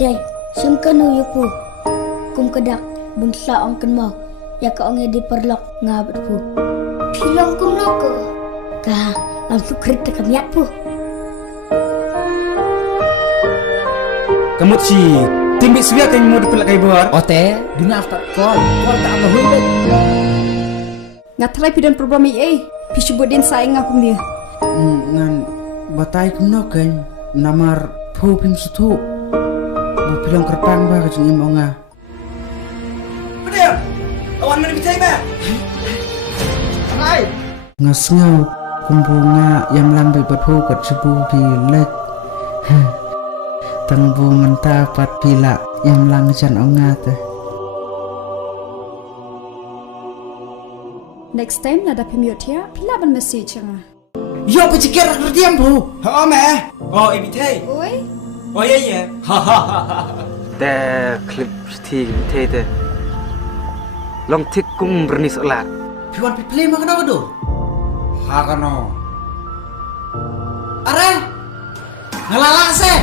Bitay, siyang yupo. Kum kadak, bangsa ang kanmaw. Yaka ang di perlok ngabat po. Pilang kum noko. Ka, ang sukrit na kamiat po. Kamu si timbik suya kan mau dipelak kai buar. Ote, duna after call tak apa hulun. Ngatrai pidan problem pisubudin saing aku dia. Ngan batai kum noken namar phu pim sutu. Bu pilang kerpang ba kajing imonga. Pedem. Awan mana bitai ba? Hai. Ngasngau kumbunga yang lambai berphu kat sebu pilek. Tangbu mentapat pila yang langjan ongat. Next time nada pimiotia pila ban message nga. Yo pecikir kerdiam bu. Ha me. Oh bitai. Oi. Oh ya. Ha ha ha. Te klip ti te. Long tik kum bernis olat. Piwan piple makna do. Ha kano. Are. Ngalala se.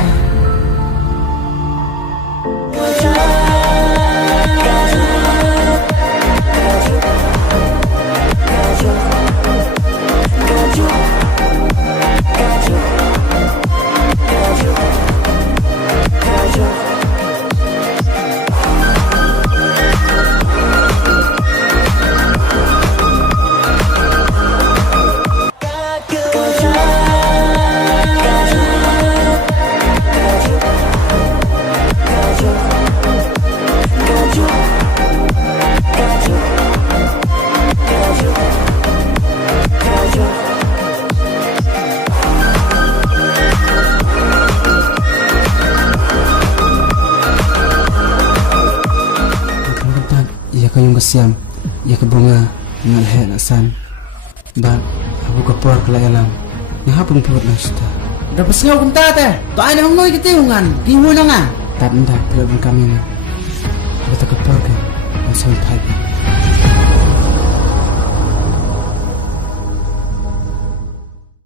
Kayong kasiam, ya ke bunga dengan hel asan. Ban, aku kapor kelayalang. Yang hapung piwat na suta. Dapat sengaw kung tate. Tayo na mga ikitiungan. Tiwo na nga. Tanda, pilabang kami na. Kita kapor ka. Ang sawit haipa.